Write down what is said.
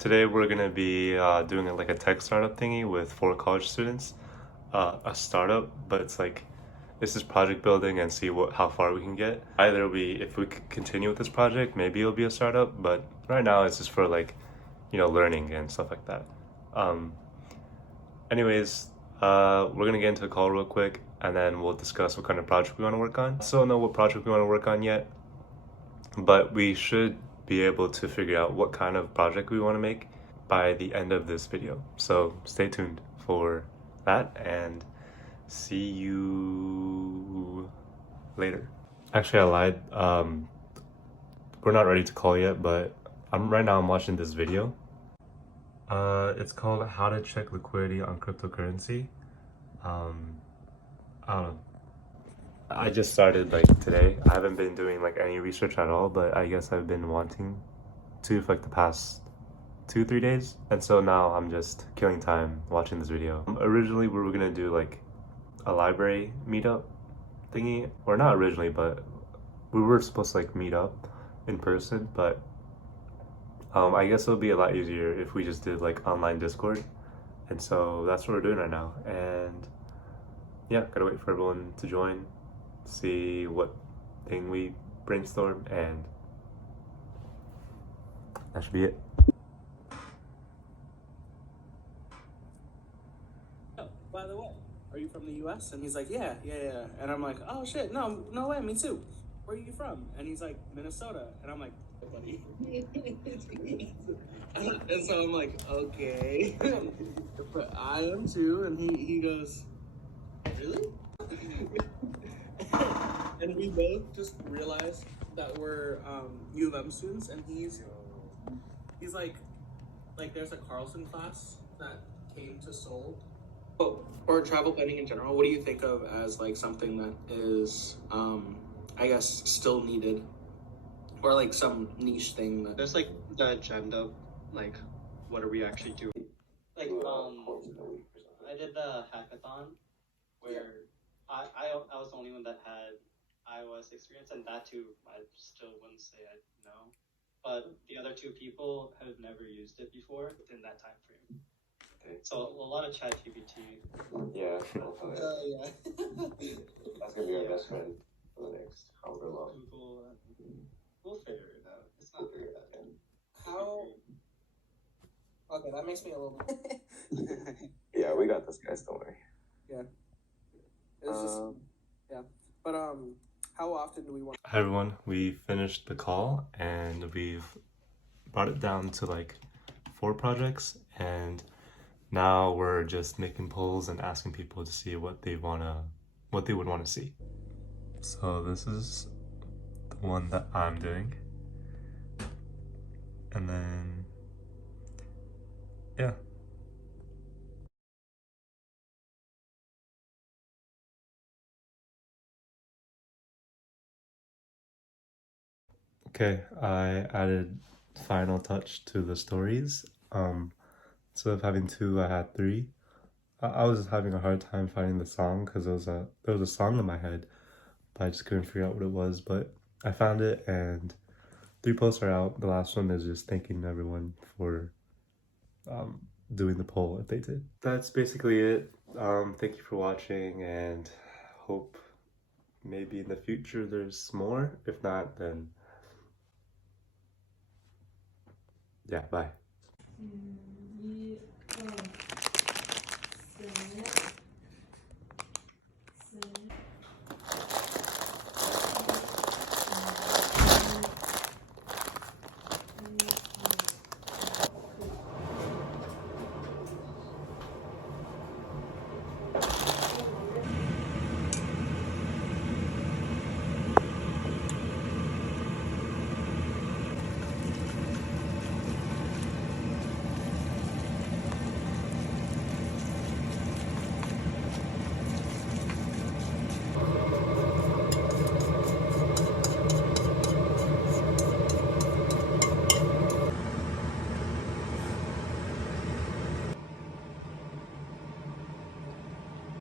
Today we're gonna be doing like a tech startup thingy with 4 college students. A startup, but it's just project building and see how far we can get. Either if we could continue with this project, maybe it'll be a startup, but right now it's just for learning and stuff like that. Um, anyways, we're gonna get into the call real quick and then we'll discuss what kind of project we want to work on. Still don't know what project we want to work on yet, but we should be able to figure out what kind of project we want to make by the end of this video. So stay tuned for that and see you later. Actually, I lied. We're not ready to call yet, but right now I'm watching this video. It's called How to Check Liquidity on Cryptocurrency. I don't know. I just started today. I haven't been doing any research at all, but I guess I've been wanting to for the past 2-3 days, and so now I'm just killing time watching this video. Originally we were gonna do a library meetup thingy, or not originally, but we were supposed to meet up in person, but I guess it would be a lot easier if we just did online Discord, and so that's what we're doing right now. And yeah, gotta wait for everyone to join, see what thing we brainstorm, and that should be it. Oh, by the way, are you from the US? And he's like, yeah. And I'm like, oh shit, no way, me too. Where are you from? And he's like, Minnesota. And I'm like, buddy. And so I'm like, okay. But I am too. And he goes, really? And we both just realized that we're U of M students, and he's like there's a Carlson class that came to Seoul. Or travel planning in general, what do you think of as something that is I guess still needed, or some niche thing that There's the agenda, what are we actually doing? I did the hackathon where I was the only one that had iOS experience, and that too I still wouldn't say I know, but the other 2 people have never used it before within that time frame. Okay. So a lot of ChatGPT. Yeah. yeah. That's gonna be our best friend for the next however long. Google, we'll figure it out. It's not very bad. How? Okay, that makes me a little bit. Yeah, we got this, guys. Don't worry. Yeah. It's just yeah. But how often do we want? Hi everyone, we finished the call and we've brought it down to 4 projects, and now we're just making polls and asking people to see what they would want to see. So this is the one that I'm doing, and then yeah. Okay, I added final touch to the stories. Instead of having 2, I had 3. I was just having a hard time finding the song because there was a song in my head, but I just couldn't figure out what it was. But I found it, and 3 posts are out. The last one is just thanking everyone for doing the poll if they did. That's basically it. Thank you for watching, and hope maybe in the future there's more. If not, then yeah, bye.